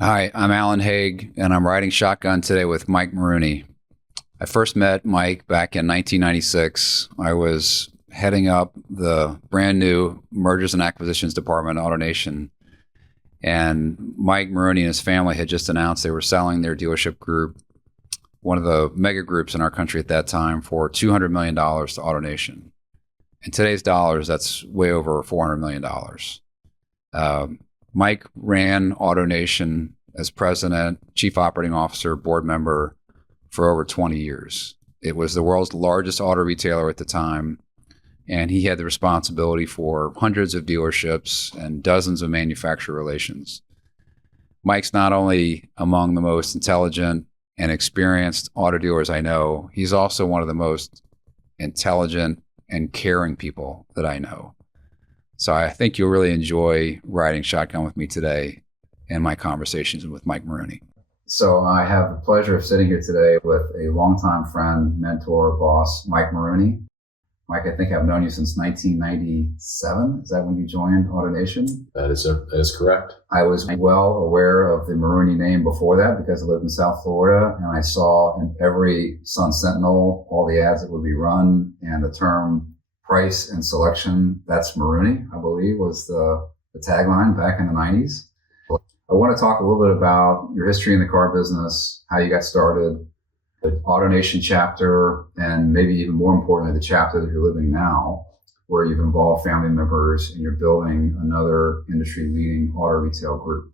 Hi, I'm Alan Haig, and I'm riding shotgun today with Mike Maroone. I first met Mike back in 1996. I was heading up the brand new mergers and acquisitions department at AutoNation, and Mike Maroone and his family had just announced they were selling their dealership group, one of the mega groups in our country at that time, for $200 million to AutoNation. In today's dollars, that's way over $400 million. Mike ran AutoNation as president, chief operating officer, board member for over 20 years. It was the world's largest auto retailer at the time, and he had the responsibility for hundreds of dealerships and dozens of manufacturer relations. Mike's not only among the most intelligent and experienced auto dealers I know, he's also one of the most intelligent and caring people that I know. So I think you'll really enjoy riding shotgun with me today and my conversations with Mike Maroone. So I have the pleasure of sitting here today with a longtime friend, mentor, boss, Mike Maroone. Mike, I think I've known you since 1997. Is that when you joined AutoNation? That is correct. I was well aware of the Maroone name before that because I lived in South Florida, and I saw in every Sun Sentinel all the ads that would be run, and the term price and selection, that's Maroone, I believe, was the tagline back in the 90s. I want to talk a little bit about your history in the car business, how you got started, the AutoNation chapter, and maybe even more importantly, the chapter that you're living now, where you've involved family members and you're building another industry-leading auto retail group.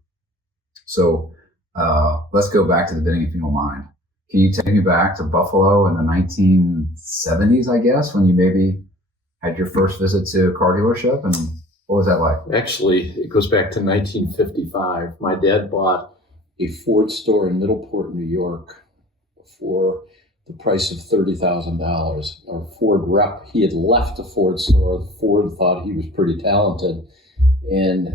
So let's go back to the beginning, if you don't mind. Can you take me back to Buffalo in the 1970s, I guess, when you maybe had your first visit to a car dealership, and what was that like? Actually, it goes back to 1955. My dad bought a Ford store in Middleport, New York for the price of $30,000. Our Ford rep, he had left the Ford store. Ford thought he was pretty talented, and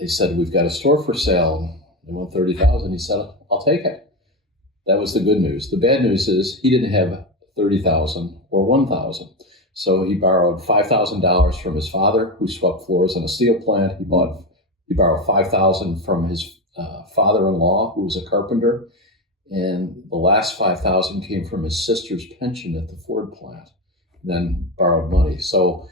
they said, "We've got a store for sale. They want $30,000." He said, "I'll take it." That was the good news. The bad news is he didn't have $30,000 or $1,000. So he borrowed $5,000 from his father, who swept floors in a steel plant. He borrowed $5,000 from his father-in-law, who was a carpenter, and the last $5,000 came from his sister's pension at the Ford plant. Then borrowed money. So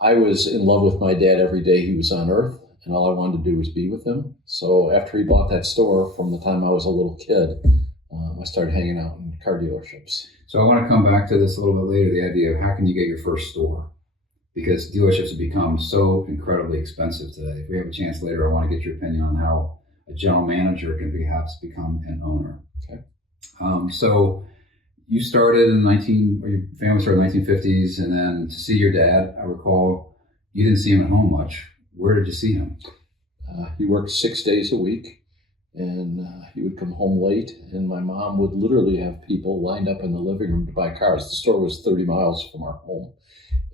I was in love with my dad every day he was on Earth, and all I wanted to do was be with him. So after he bought that store, from the time I was a little kid, I started hanging out in car dealerships. So I want to come back to this a little bit later, the idea of how can you get your first store? Because dealerships have become so incredibly expensive today. If we have a chance later, I want to get your opinion on how a general manager can perhaps become an owner. Okay. So you started or your family started in the 1950s, and then to see your dad, I recall you didn't see him at home much. Where did you see him? He worked 6 days a week. And he would come home late, and my mom would literally have people lined up in the living room to buy cars. The store was 30 miles from our home.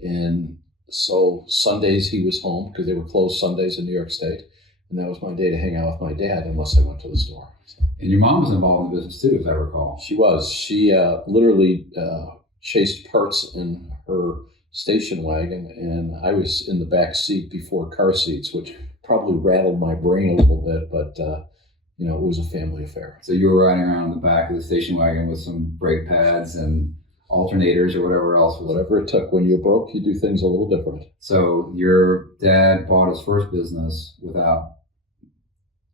And so Sundays he was home because they were closed Sundays in New York State. And that was my day to hang out with my dad unless I went to the store. So. And your mom was involved in the business too, as I recall. She was. She literally chased parts in her station wagon, and I was in the back seat before car seats, which probably rattled my brain a little bit, but it was a family affair. So you were riding around in the back of the station wagon with some brake pads and alternators or whatever else. Whatever it took. When you're broke, you do things a little different. So your dad bought his first business without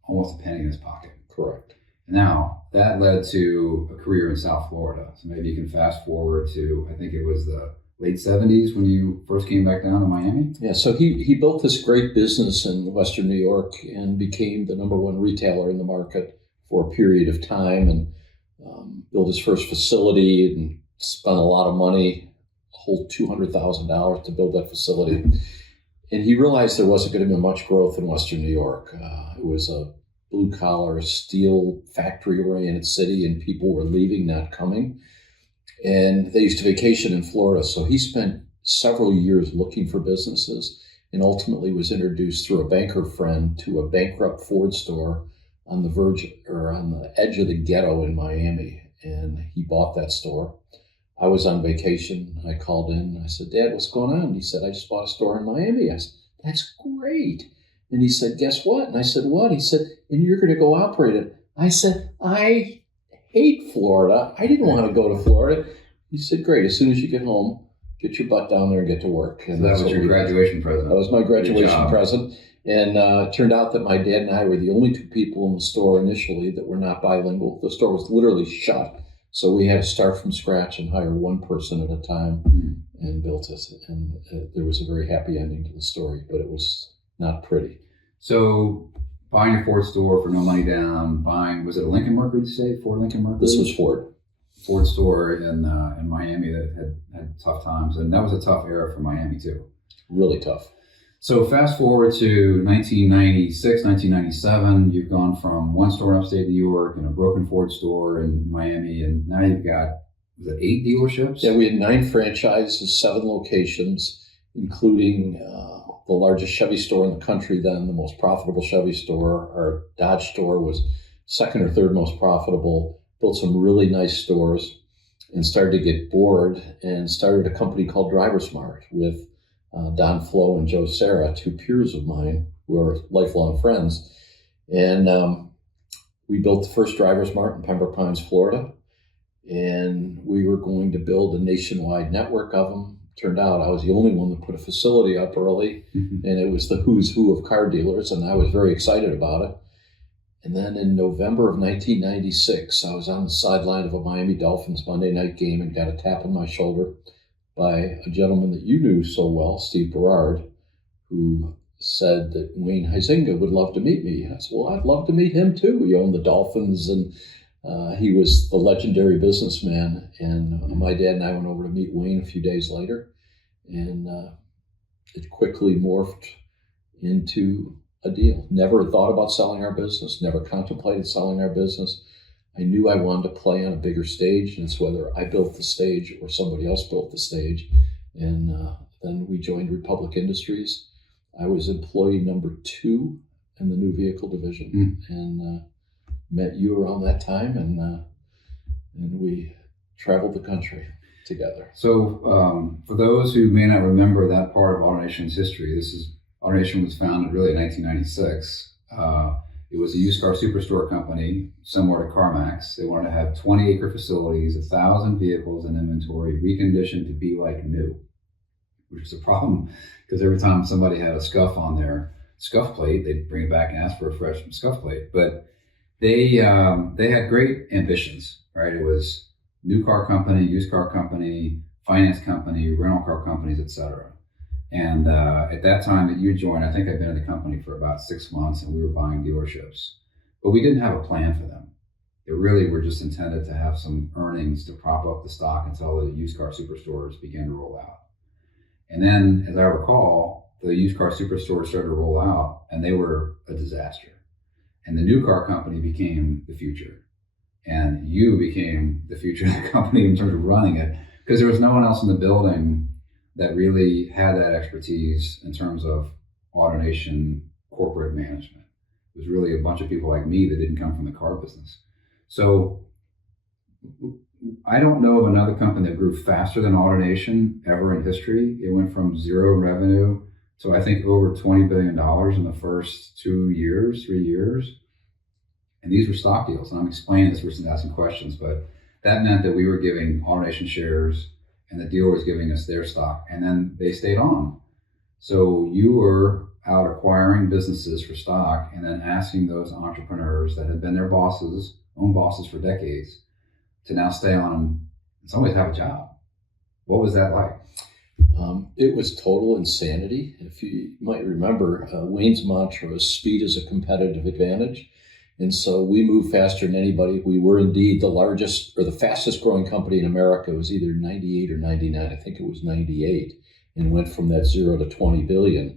almost a penny in his pocket. Correct. Now, that led to a career in South Florida. So maybe you can fast forward to, I think it was the late 70s when you first came back down to Miami? Yeah, so he built this great business in Western New York and became the number one retailer in the market for a period of time, and built his first facility and spent a lot of money, a whole $200,000 to build that facility. And he realized there wasn't going to be much growth in Western New York. It was a blue-collar, steel, factory-oriented city, and people were leaving, not coming. And they used to vacation in Florida. So he spent several years looking for businesses and ultimately was introduced through a banker friend to a bankrupt Ford store on the verge or on the edge of the ghetto in Miami. And he bought that store. I was on vacation. I called in. I said, "Dad, what's going on?" He said, "I just bought a store in Miami." I said, "That's great." And he said, guess what? And I said, what? He said, and you're going to go operate it. I said, I hate Florida. I didn't want to go to Florida. He said, great. As soon as you get home, get your butt down there and get to work. And so that was your graduation present. That was my graduation present. And it turned out that my dad and I were the only two people in the store initially that were not bilingual. The store was literally shut. So we had to start from scratch and hire one person at a time and built it. And there was a very happy ending to the story, but it was not pretty. So buying a Ford store for no money down, was it a Lincoln Mercury, did you say? Ford Lincoln Mercury? This was Ford. Ford store in Miami that had tough times. And that was a tough era for Miami too. Really tough. So fast forward to 1996, 1997, you've gone from one store in upstate New York and a broken Ford store in Miami, and now you've got, was it 8 dealerships? Yeah, we had 9 franchises, 7 locations, including the largest Chevy store in the country then, the most profitable Chevy store. Our Dodge store was second or third most profitable, built some really nice stores, and started to get bored and started a company called DriverSmart with Don Flo and Joe Serra, 2 peers of mine who are lifelong friends. And we built the first DriverSmart in Pembroke Pines, Florida. And we were going to build a nationwide network of them. Turned out I was the only one that put a facility up early. And it was the who's who of car dealers. And I was very excited about it. And then in November of 1996, I was on the sideline of a Miami Dolphins Monday night game and got a tap on my shoulder by a gentleman that you knew so well, Steve Berard, who said that Wayne Huizenga would love to meet me. I said, well, I'd love to meet him too. He owned the Dolphins, and he was the legendary businessman. And my dad and I went over to meet Wayne a few days later, and it quickly morphed into a deal. Never thought about selling our business, never contemplated selling our business. I knew I wanted to play on a bigger stage, and it's whether I built the stage or somebody else built the stage. And then we joined Republic Industries. I was employee number 2 in the new vehicle division, and met you around that time, and we traveled the country together. So for those who may not remember that part of AutoNation's history, AutoNation was founded really in 1996. It was a used car superstore company similar to CarMax. They wanted to have 20-acre facilities, 1,000 vehicles in inventory, reconditioned to be like new, which was a problem because every time somebody had a scuff on their scuff plate, they'd bring it back and ask for a fresh scuff plate. But they had great ambitions, right? It was new car company, used car company, finance company, rental car companies, etc. And at that time that you joined, I think I'd been in the company for about 6 months, and we were buying dealerships. But we didn't have a plan for them. They really were just intended to have some earnings to prop up the stock until the used car superstores began to roll out. And then, as I recall, the used car superstores started to roll out, and they were a disaster. And the new car company became the future. And you became the future of the company in terms of running it, because there was no one else in the building that really had that expertise in terms of AutoNation corporate management. It was really a bunch of people like me that didn't come from the car business. So I don't know of another company that grew faster than AutoNation ever in history. It went from 0 revenue to I think over $20 billion in the first 3 years. And these were stock deals. And I'm explaining this versus asking questions, but that meant that we were giving AutoNation shares and the dealer was giving us their stock, and then they stayed on. So you were out acquiring businesses for stock and then asking those entrepreneurs that had been their own bosses for decades, to now stay on and in some ways have a job. What was that like? It was total insanity. If you might remember, Wayne's mantra was speed is a competitive advantage. And so we moved faster than anybody. We were indeed the largest or the fastest growing company in America. It was either 98 or 99. I think it was 98, and went from that 0 to 20 billion.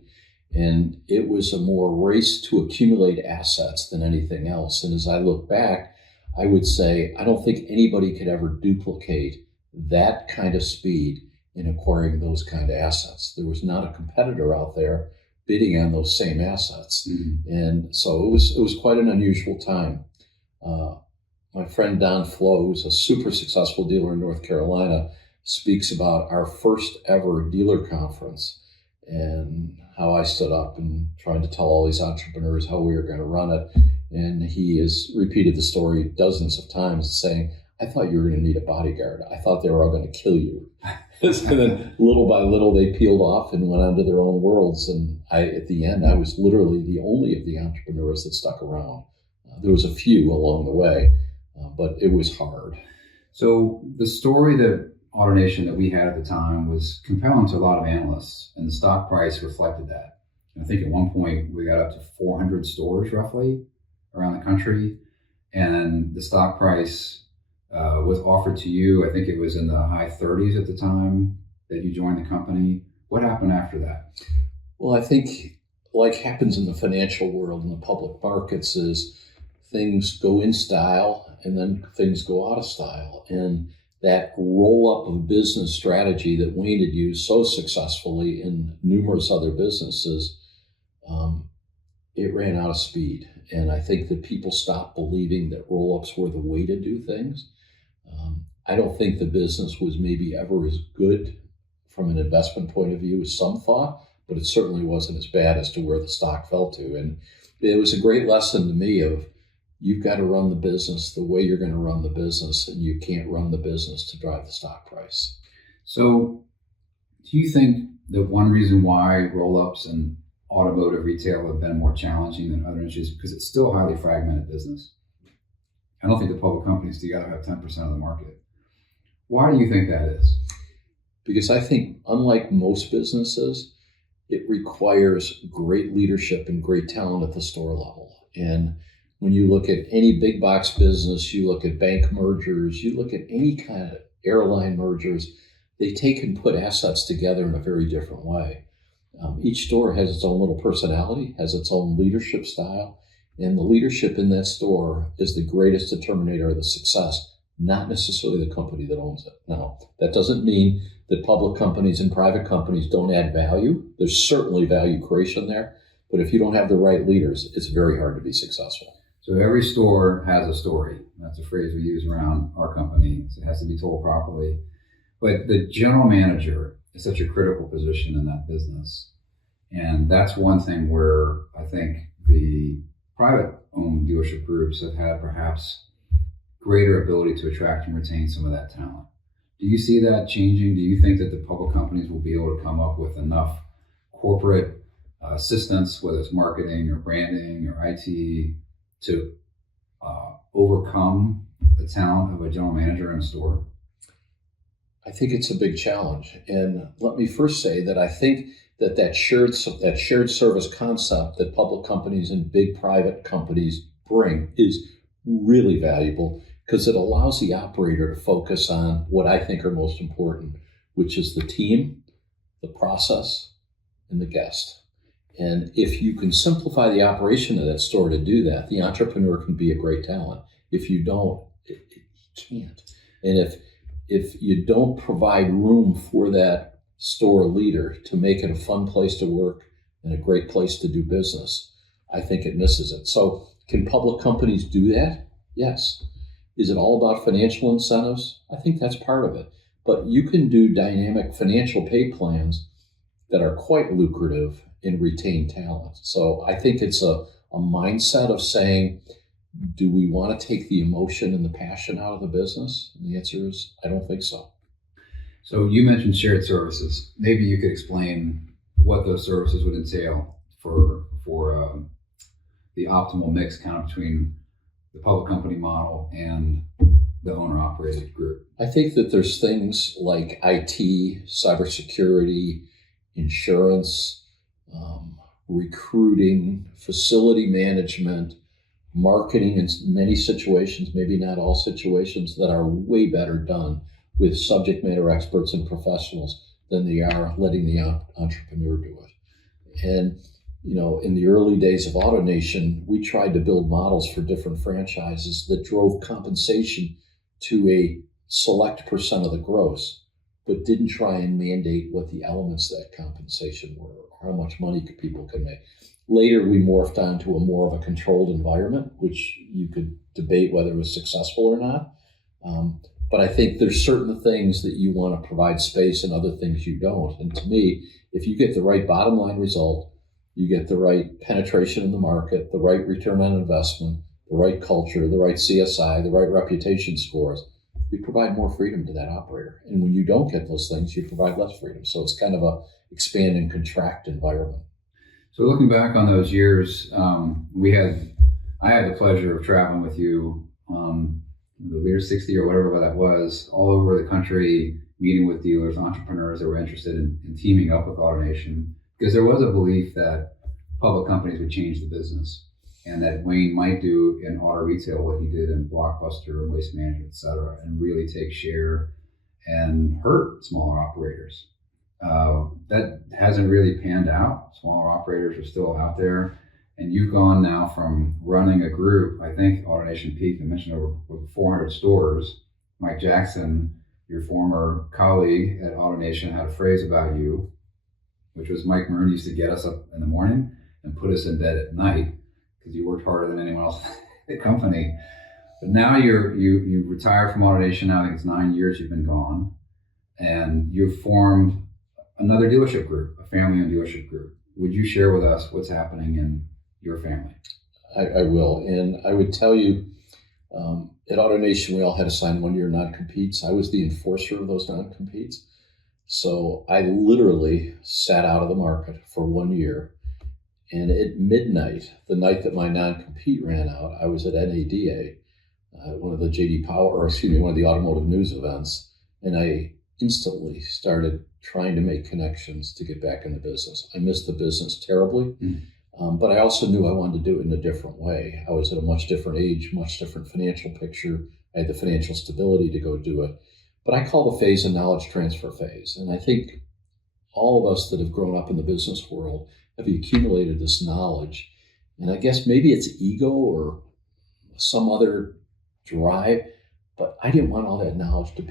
And it was a more race to accumulate assets than anything else. And as I look back, I would say, I don't think anybody could ever duplicate that kind of speed in acquiring those kind of assets. There was not a competitor out there bidding on those same assets. And so it was quite an unusual time. My friend Don Flo, who's a super successful dealer in North Carolina, speaks about our first ever dealer conference. and how I stood up and tried to tell all these entrepreneurs how we were going to run it. And he has repeated the story dozens of times, saying, I thought you were going to need a bodyguard. I thought they were all going to kill you. And then little by little, they peeled off and went on to their own worlds. And at the end, I was literally the only of the entrepreneurs that stuck around. There was a few along the way, but it was hard. So the story that AutoNation that we had at the time was compelling to a lot of analysts, and the stock price reflected that. And I think at one point we got up to 400 stores roughly around the country, and the stock price was offered to you. I think it was in the high 30s at the time that you joined the company. What happened after that? Well, I think like happens in the financial world and the public markets is things go in style and then things go out of style. And that roll up of business strategy that Wayne had used so successfully in numerous other businesses, it ran out of speed. And I think that people stopped believing that roll-ups were the way to do things. I don't think the business was maybe ever as good from an investment point of view as some thought, but it certainly wasn't as bad as to where the stock fell to. And it was a great lesson to me of you've got to run the business the way you're going to run the business, and you can't run the business to drive the stock price. So do you think that one reason why roll-ups and automotive retail have been more challenging than other industries because it's still a highly fragmented business? I don't think the public companies together have 10% of the market. Why do you think that is? Because I think, unlike most businesses, it requires great leadership and great talent at the store level. And when you look at any big box business, you look at bank mergers, you look at any kind of airline mergers, they take and put assets together in a very different way. Each store has its own little personality, has its own leadership style, and the leadership in that store is the greatest determinator of the success, not necessarily the company that owns it. Now, that doesn't mean that public companies and private companies don't add value. There's certainly value creation there, but if you don't have the right leaders, it's very hard to be successful. So every store has a story. That's a phrase we use around our company. It has to be told properly. But the general manager is such a critical position in that business. And that's one thing where I think the private-owned dealership groups have had perhaps greater ability to attract and retain some of that talent. Do you see that changing? Do you think that the public companies will be able to come up with enough corporate assistance, whether it's marketing or branding or IT, to overcome the talent of a general manager in a store? I think it's a big challenge. And let me first say that I think that shared service concept that public companies and big private companies bring is really valuable because it allows the operator to focus on what I think are most important, which is the team, the process, and the guest. And if you can simplify the operation of that store to do that, the entrepreneur can be a great talent. If you don't, it can't. And if you don't provide room for that store leader to make it a fun place to work and a great place to do business, I think it misses it. So can public companies do that? Yes. Is it all about financial incentives? I think that's part of it. But you can do dynamic financial pay plans that are quite lucrative and retain talent. So I think it's a mindset of saying, do we want to take the emotion and the passion out of the business? And the answer is, I don't think so. So you mentioned shared services. Maybe you could explain what those services would entail for the optimal mix kind of between the public company model and the owner-operated group. I think that there's things like IT, cybersecurity, insurance, recruiting, facility management, marketing in many situations, maybe not all situations, that are way better done with subject matter experts and professionals than they are letting the entrepreneur do it. And, in the early days of AutoNation, we tried to build models for different franchises that drove compensation to a select percent of the gross, but didn't try and mandate what the elements of that compensation were, or how much money people can make. Later, we morphed onto a more of a controlled environment, which you could debate whether it was successful or not. But I think there's certain things that you want to provide space and other things you don't. And to me, if you get the right bottom line result, you get the right penetration in the market, the right return on investment, the right culture, the right CSI, the right reputation scores, you provide more freedom to that operator. And when you don't get those things, you provide less freedom. So it's kind of a expand and contract environment. So looking back on those years, I had the pleasure of traveling with you on the Leader 60 or whatever that was, all over the country, meeting with dealers, entrepreneurs that were interested in teaming up with AutoNation, because there was a belief that public companies would change the business, and that Wayne might do in auto retail what he did in Blockbuster and Waste Management, et cetera, and really take share and hurt smaller operators. That hasn't really panned out. Smaller operators are still out there. And you've gone now from running a group, I think AutoNation peaked, I mentioned over 400 stores. Mike Jackson, your former colleague at AutoNation, had a phrase about you, which was Mike Maroone used to get us up in the morning and put us in bed at night because you worked harder than anyone else at the company. But now you retired from AutoNation. Now I think it's 9 years you've been gone, and you've formed another dealership group, a family-owned dealership group. Would you share with us what's happening in your family? I will. And I would tell you, at AutoNation, we all had to sign 1-year non-competes. I was the enforcer of those non-competes. So I literally sat out of the market for 1 year. And at midnight, the night that my non-compete ran out, I was at NADA, one of the one of the automotive news events. And I instantly started trying to make connections to get back in the business. I missed the business terribly. But I also knew I wanted to do it in a different way. I was at a much different age, much different financial picture. I had the financial stability to go do it. But I call the phase a knowledge transfer phase. And I think all of us that have grown up in the business world have accumulated this knowledge. And I guess maybe it's ego or some other drive, but I didn't want all that knowledge to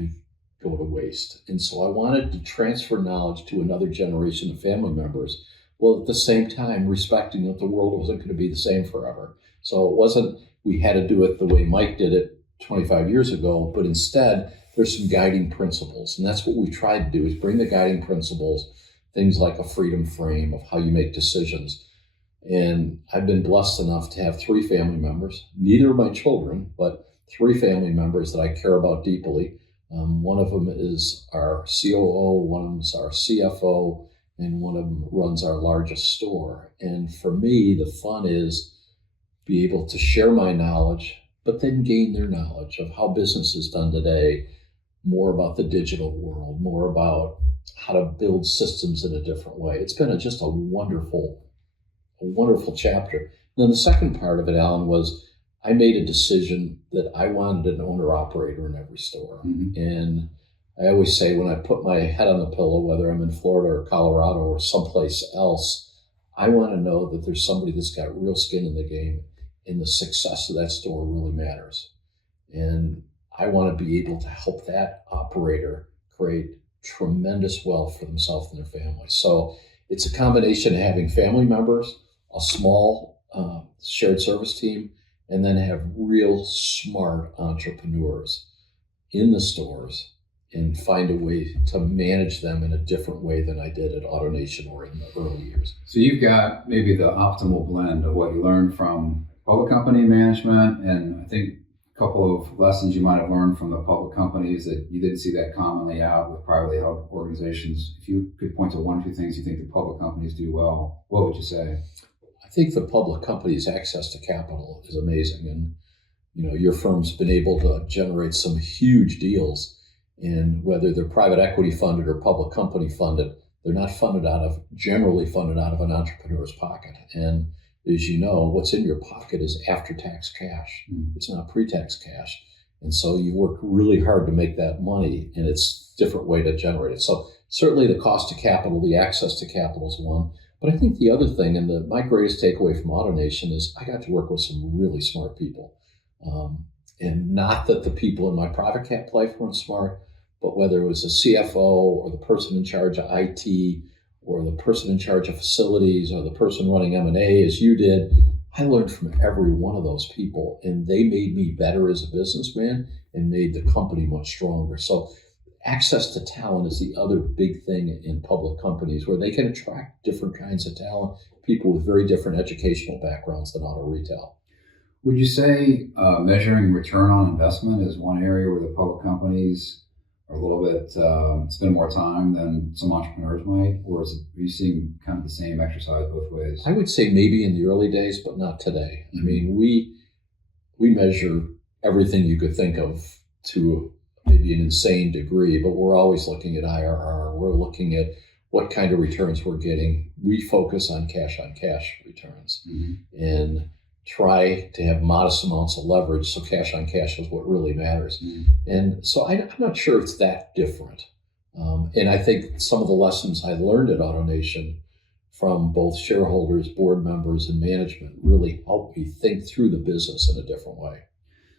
go to waste. And so I wanted to transfer knowledge to another generation of family members, while at the same time respecting that the world wasn't going to be the same forever. So it wasn't we had to do it the way Mike did it 25 years ago, but instead there's some guiding principles. And that's what we tried to do, is bring the guiding principles, things like a freedom frame of how you make decisions. And I've been blessed enough to have 3 family members, neither of my children, but 3 family members that I care about deeply. One of them is our COO, one of them is our CFO, and one of them runs our largest store. And for me, the fun is be able to share my knowledge, but then gain their knowledge of how business is done today, more about the digital world, more about how to build systems in a different way. It's been just a wonderful chapter. And then the second part of it, Alan, was I made a decision that I wanted an owner-operator in every store. Mm-hmm. And I always say, when I put my head on the pillow, whether I'm in Florida or Colorado or someplace else, I want to know that there's somebody that's got real skin in the game, and the success of that store really matters. And I want to be able to help that operator create tremendous wealth for themselves and their family. So it's a combination of having family members, a small shared service team, and then have real smart entrepreneurs in the stores and find a way to manage them in a different way than I did at AutoNation or in the early years. So you've got maybe the optimal blend of what you learned from public company management, and I think a couple of lessons you might have learned from the public companies that you didn't see that commonly out with privately held organizations. If you could point to 1 or 2 things you think the public companies do well, what would you say? I think the public company's access to capital is amazing. And, your firm's been able to generate some huge deals. And whether they're private equity funded or public company funded, they're not generally funded out of an entrepreneur's pocket. And as you know, what's in your pocket is after-tax cash. It's not pre-tax cash. And so you work really hard to make that money, and it's a different way to generate it. So certainly the cost of capital, the access to capital is one. But I think the other thing, and my greatest takeaway from AutoNation, is I got to work with some really smart people. And not that the people in my private cap life weren't smart, but whether it was a CFO or the person in charge of IT or the person in charge of facilities or the person running M&A, as you did, I learned from every one of those people, and they made me better as a businessman and made the company much stronger. So access to talent is the other big thing in public companies, where they can attract different kinds of talent, people with very different educational backgrounds than auto retail. Would you say measuring return on investment is one area where the public companies are a little bit spend more time than some entrepreneurs might, or are you seeing kind of the same exercise both ways? I would say maybe in the early days, but not today. I mean, we measure everything you could think of to maybe an insane degree, but we're always looking at IRR. We're looking at what kind of returns we're getting. We focus on cash returns and try to have modest amounts of leverage, so cash on cash is what really matters. And so I'm not sure it's that different. And I think some of the lessons I learned at AutoNation from both shareholders, board members, and management really helped me think through the business in a different way.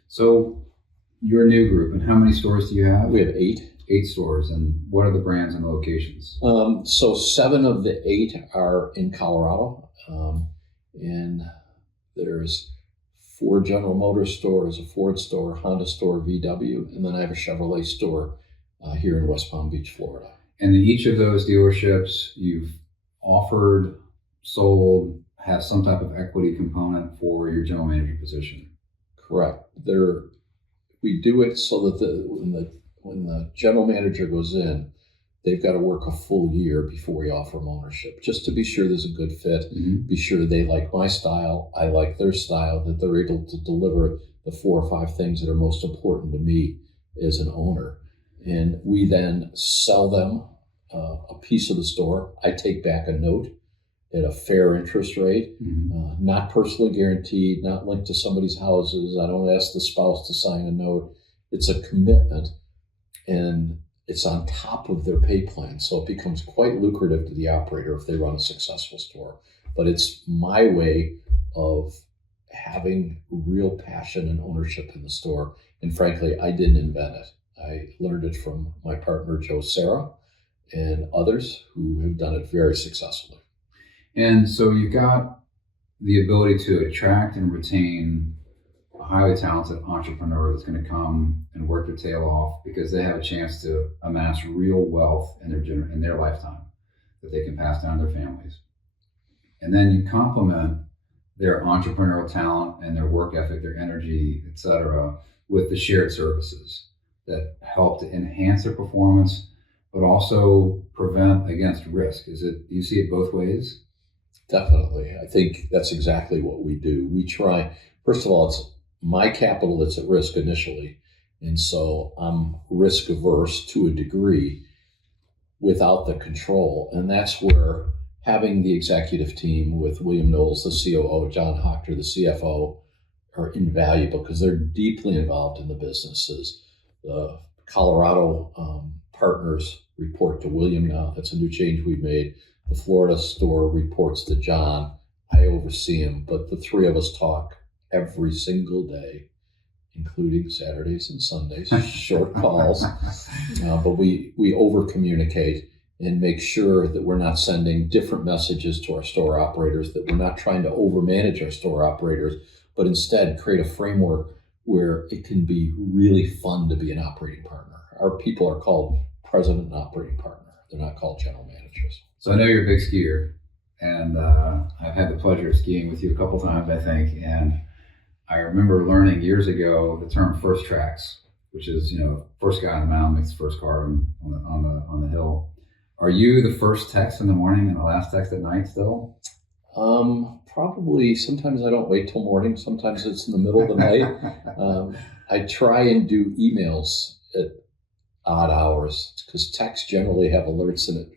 So you're a new group, and how many stores do you have? We have 8. 8 stores, and what are the brands and the locations? So 7 of the 8 are in Colorado, and there's 4 General Motors stores, a Ford store, Honda store, VW, and then I have a Chevrolet store here in West Palm Beach, Florida. And in each of those dealerships, you've offered, sold, have some type of equity component for your general manager position. Correct. We do it so that when the general manager goes in, they've got to work a full year before we offer them ownership, just to be sure there's a good fit, be sure they like my style, I like their style, that they're able to deliver the 4 or 5 things that are most important to me as an owner. And we then sell them a piece of the store. I take back a note at a fair interest rate, not personally guaranteed, not linked to somebody's houses. I don't ask the spouse to sign a note. It's a commitment, and it's on top of their pay plan. So it becomes quite lucrative to the operator if they run a successful store. But it's my way of having real passion and ownership in the store. And frankly, I didn't invent it. I learned it from my partner, Joe Serra, and others who have done it very successfully. And so you've got the ability to attract and retain a highly talented entrepreneur that's going to come and work their tail off because they have a chance to amass real wealth in their lifetime that they can pass down to their families. And then you complement their entrepreneurial talent and their work ethic, their energy, etc., with the shared services that help to enhance their performance, but also prevent against risk. Do you see it both ways? Definitely. I think that's exactly what we do. We try, first of all, it's my capital that's at risk initially. And so I'm risk averse to a degree without the control. And that's where having the executive team with William Knowles, the COO, John Hochter, the CFO, are invaluable because they're deeply involved in the businesses. The Colorado partners report to William now. That's a new change we've made. The Florida store reports to John. I oversee him, but the 3 of us talk every single day, including Saturdays and Sundays, short calls. But we over communicate and make sure that we're not sending different messages to our store operators, that we're not trying to overmanage our store operators, but instead create a framework where it can be really fun to be an operating partner. Our people are called president and operating partner. They're not called general managers. So I know you're a big skier, and I've had the pleasure of skiing with you a couple times, I think. And I remember learning years ago the term first tracks, which is, first guy on the mountain makes the first car on the hill. Are you the first text in the morning and the last text at night still? Probably. Sometimes I don't wait till morning. Sometimes it's in the middle of the night. I try and do emails at odd hours because texts generally have alerts in it.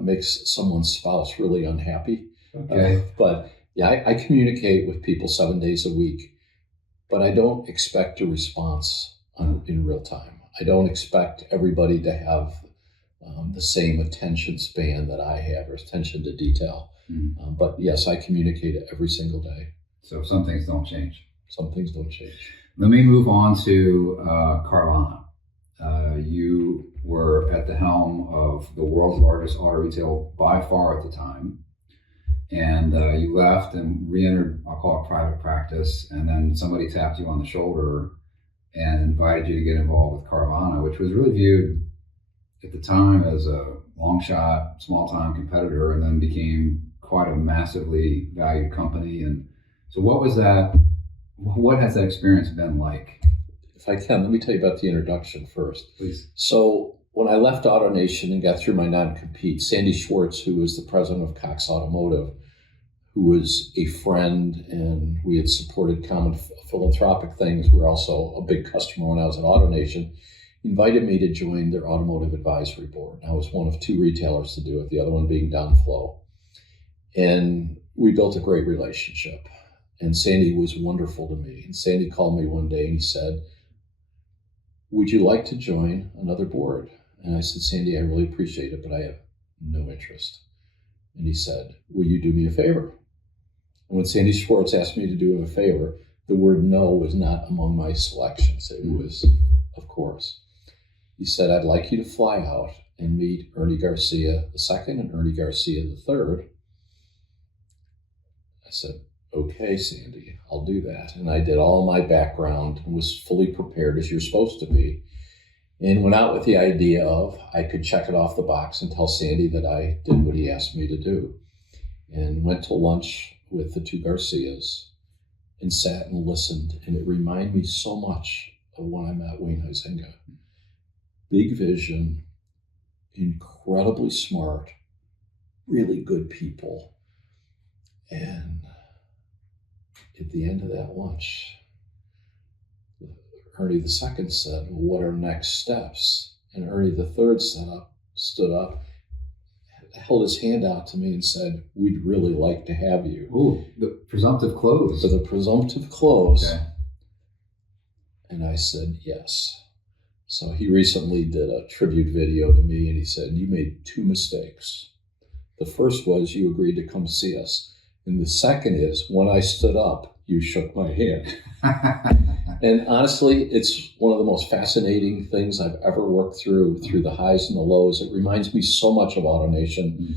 Makes someone's spouse really unhappy. Okay. But yeah, I communicate with people 7 days a week, but I don't expect a response in real time. I don't expect everybody to have the same attention span that I have, or attention to detail. But yes, I communicate every single day. So some things don't change. Some things don't change. Let me move on to Carvana. You were at the helm of the world's largest auto retail by far at the time. And you left and re-entered, I'll call it private practice. And then somebody tapped you on the shoulder and invited you to get involved with Carvana, which was really viewed at the time as a long shot, small time competitor, and then became quite a massively valued company. And so what was that? What has that experience been like? If I can, let me tell you about the introduction first. Please. So when I left AutoNation and got through my non-compete, Sandy Schwartz, who was the president of Cox Automotive, who was a friend, and we had supported common philanthropic things. We were also a big customer when I was at AutoNation, invited me to join their automotive advisory board. I was one of two retailers to do it, the other one being Downflow. And we built a great relationship. And Sandy was wonderful to me. And Sandy called me one day and he said, "Would you like to join another board?" And I said, "Sandy, I really appreciate it, but I have no interest." And he said, "Will you do me a favor?" And when Sandy Schwartz asked me to do him a favor, the word no was not among my selections. It was, of course. He said, "I'd like you to fly out and meet Ernie Garcia II and Ernie Garcia III. I said, "Okay, Sandy, I'll do that." And I did all my background and was fully prepared, as you're supposed to be, and went out with the idea of I could check it off the box and tell Sandy that I did what he asked me to do. And went to lunch with the two Garcias and sat and listened. And it reminded me so much of when I met Wayne Huizenga. Big vision, incredibly smart, really good people. And at the end of that lunch, Ernie II said, "Well, what are next steps?" And Ernie III stood up, held his hand out to me and said, "We'd really like to have you." Ooh, the presumptive close. For the presumptive close. Okay. And I said, yes. So he recently did a tribute video to me and he said, "You made two mistakes. The first was you agreed to come see us. And the second is when I stood up, you shook my hand." And honestly, it's one of the most fascinating things I've ever worked through the highs and the lows. It reminds me so much of AutoNation.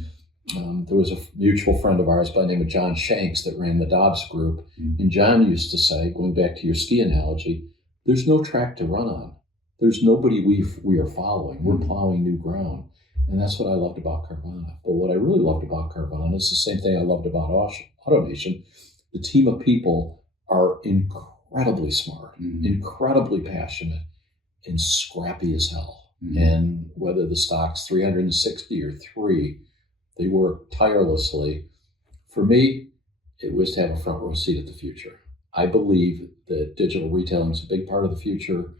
There was a mutual friend of ours by the name of John Shanks that ran the Dobbs Group. And John used to say, going back to your ski analogy, there's no track to run on. There's nobody we are following. We're plowing new ground. And that's what I loved about Carvana. But what I really loved about Carvana is the same thing I loved about AutoNation. The team of people are incredibly smart, incredibly passionate, and scrappy as hell. And whether the stock's 360 or 3, they work tirelessly. For me, it was to have a front row seat at the future. I believe that digital retailing is a big part of the future.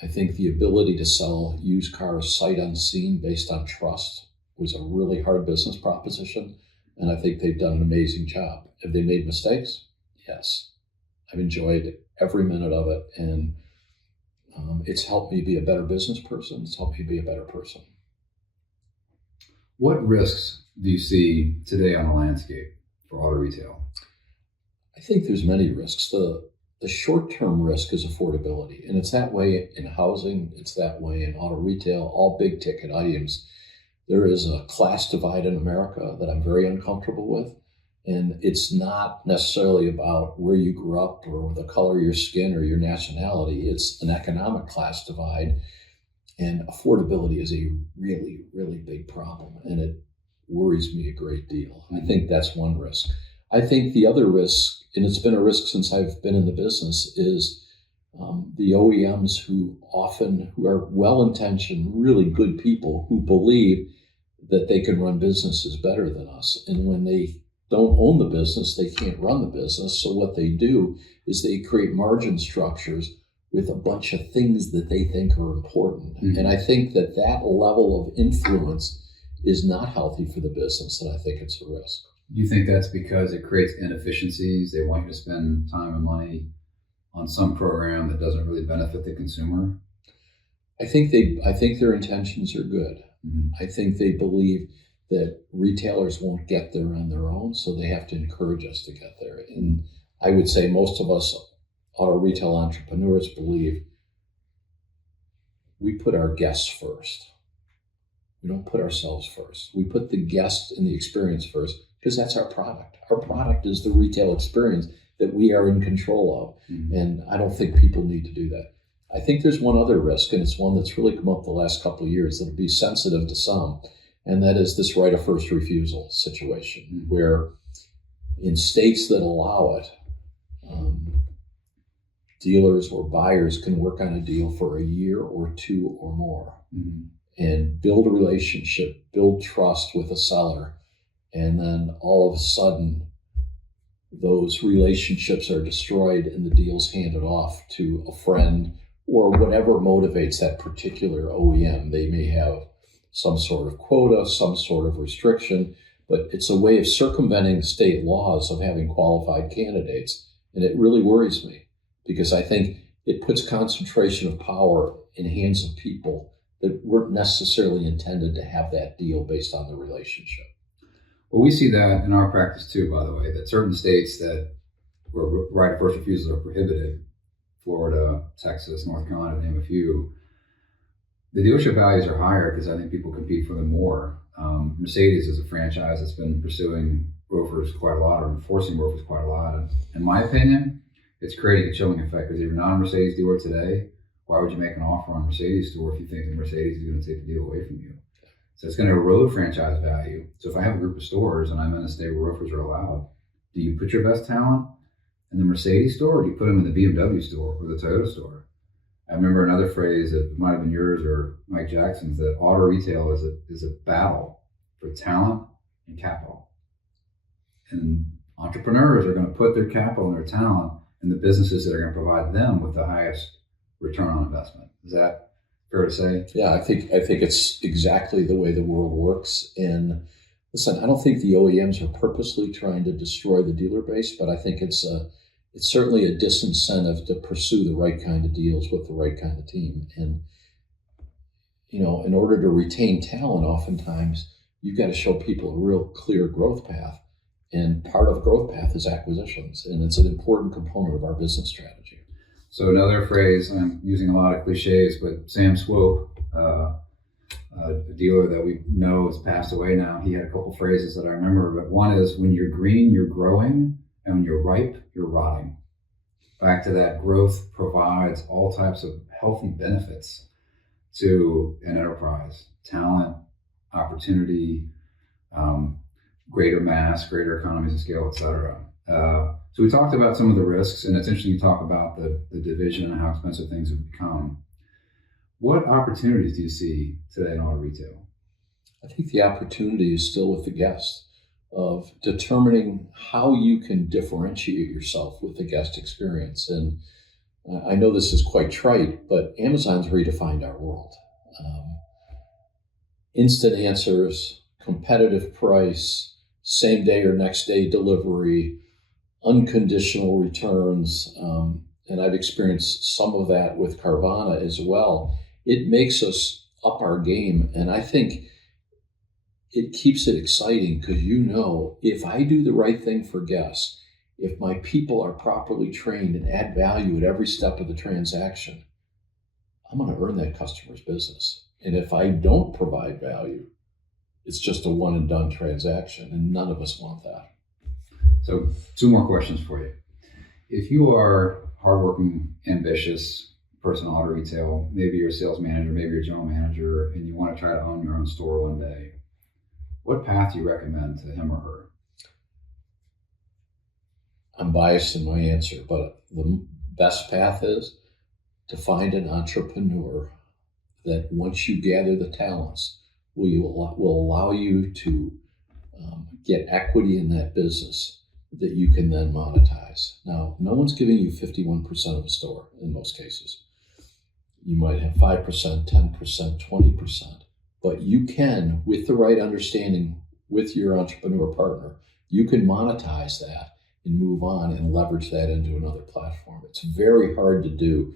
I think the ability to sell used cars sight unseen based on trust was a really hard business proposition. And I think they've done an amazing job. Have they made mistakes? Yes. I've enjoyed every minute of it. And it's helped me be a better business person. It's helped me be a better person. What risks do you see today on the landscape for auto retail? I think there's many risks. The short-term risk is affordability, and it's that way in housing, it's that way in auto retail, all big ticket items. There is a class divide in America that I'm very uncomfortable with, and it's not necessarily about where you grew up or the color of your skin or your nationality. It's an economic class divide, and affordability is a really, really big problem, and it worries me a great deal. I think that's one risk. I think the other risk, and it's been a risk since I've been in the business, is the OEMs who are well-intentioned, really good people who believe that they can run businesses better than us. And when they don't own the business, they can't run the business. So what they do is they create margin structures with a bunch of things that they think are important. And I think that level of influence is not healthy for the business, and I think it's a risk. You think that's because it creates inefficiencies? They want you to spend time and money on some program that doesn't really benefit the consumer? I think their intentions are good. I think they believe that retailers won't get there on their own, so they have to encourage us to get there. And I would say most of us auto retail entrepreneurs believe we put our guests first. We don't put ourselves first. We put the guest and the experience first, because that's our product. Our product is the retail experience that we are in control of. And I don't think people need to do that. I think there's one other risk, and it's one that's really come up the last couple of years that'll be sensitive to some, and that is this right of first refusal situation, where in states that allow it, dealers or buyers can work on a deal for a year or two or more and build a relationship, build trust with a seller, and then all of a sudden those relationships are destroyed and the deal's handed off to a friend or whatever motivates that particular OEM. They may have some sort of quota, some sort of restriction, but it's a way of circumventing state laws of having qualified candidates. And it really worries me because I think it puts concentration of power in the hands of people that weren't necessarily intended to have that deal based on the relationship. Well, we see that in our practice too, by the way, that certain states that where right of first refusals are prohibited, Florida, Texas, North Carolina, to name a few, the dealership values are higher because I think people compete for them more. Mercedes is a franchise that's been pursuing roofers quite a lot, or enforcing roofers quite a lot. And in my opinion, it's creating a chilling effect because if you're not a Mercedes dealer today, why would you make an offer on a Mercedes store if you think that Mercedes is going to take the deal away from you? So it's going to erode franchise value. So if I have a group of stores and I'm in a state where roofers are allowed, do you put your best talent in the Mercedes store or do you put them in the BMW store or the Toyota store? I remember another phrase that might have been yours or Mike Jackson's, that auto retail is a battle for talent and capital. And entrepreneurs are going to put their capital and their talent in the businesses that are going to provide them with the highest return on investment. Is that fair to say? Yeah, I think it's exactly the way the world works. And listen, I don't think the OEMs are purposely trying to destroy the dealer base, but I think it's certainly a disincentive to pursue the right kind of deals with the right kind of team. And in order to retain talent, oftentimes you've got to show people a real clear growth path. And part of a growth path is acquisitions, and it's an important component of our business strategy. So another phrase, I'm using a lot of cliches, but Sam Swope, a dealer that we know has passed away now, he had a couple phrases that I remember, but one is, when you're green, you're growing, and when you're ripe, you're rotting. Back to that, growth provides all types of healthy benefits to an enterprise: talent, opportunity, greater mass, greater economies of scale, et cetera. So we talked about some of the risks, and it's interesting you talk about the division and how expensive things have become. What opportunities do you see today in auto retail? I think the opportunity is still with the guest, of determining how you can differentiate yourself with the guest experience. And I know this is quite trite, but Amazon's redefined our world. Instant answers, competitive price, same day or next day delivery, unconditional returns, and I've experienced some of that with Carvana as well. It makes us up our game, and I think it keeps it exciting because if I do the right thing for guests, if my people are properly trained and add value at every step of the transaction, I'm going to earn that customer's business. And if I don't provide value, it's just a one and done transaction, and none of us want that. So 2 more questions for you. If you are hardworking, ambitious person in auto retail, maybe you're a sales manager, maybe you're a general manager, and you want to try to own your own store one day, what path do you recommend to him or her? I'm biased in my answer, but the best path is to find an entrepreneur that, once you gather the talents, will allow you to get equity in that business that you can then monetize. Now, no one's giving you 51% of a store in most cases. You might have 5%, 10%, 20%, but you can, with the right understanding with your entrepreneur partner, you can monetize that and move on and leverage that into another platform. It's very hard to do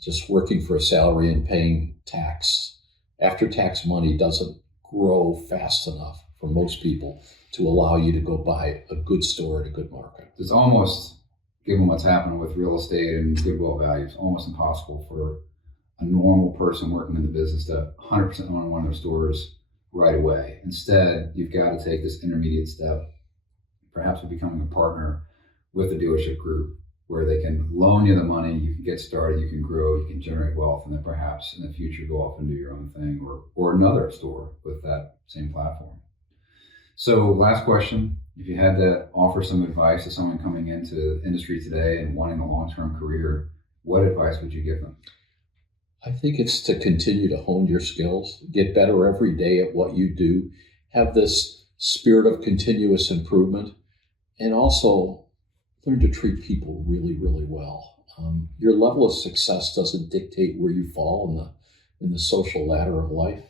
just working for a salary and paying tax. After-tax money doesn't grow fast enough for most people to allow you to go buy a good store at a good market. It's almost, given what's happening with real estate and goodwill values, almost impossible for a normal person working in the business to 100% own one of their stores right away. Instead, you've got to take this intermediate step, perhaps of becoming a partner with a dealership group, where they can loan you the money, you can get started, you can grow, you can generate wealth, and then perhaps in the future go off and do your own thing or another store with that same platform. So last question, if you had to offer some advice to someone coming into the industry today and wanting a long-term career, what advice would you give them? I think it's to continue to hone your skills, get better every day at what you do, have this spirit of continuous improvement, and also learn to treat people really, really well. Your level of success doesn't dictate where you fall in the social ladder of life.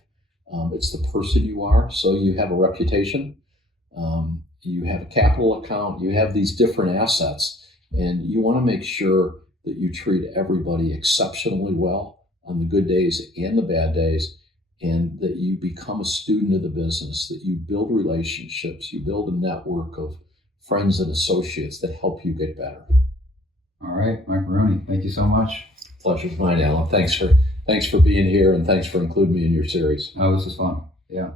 It's the person you are. So you have a reputation, you have a capital account, you have these different assets, and you want to make sure that you treat everybody exceptionally well on the good days and the bad days, and that you become a student of the business, that you build relationships, you build a network of friends and associates that help you get better. All right, Mike Maroone, thank you so much. Pleasure's mine, Alan. Thanks for being here, and thanks for including me in your series. Oh, this is fun. Yeah.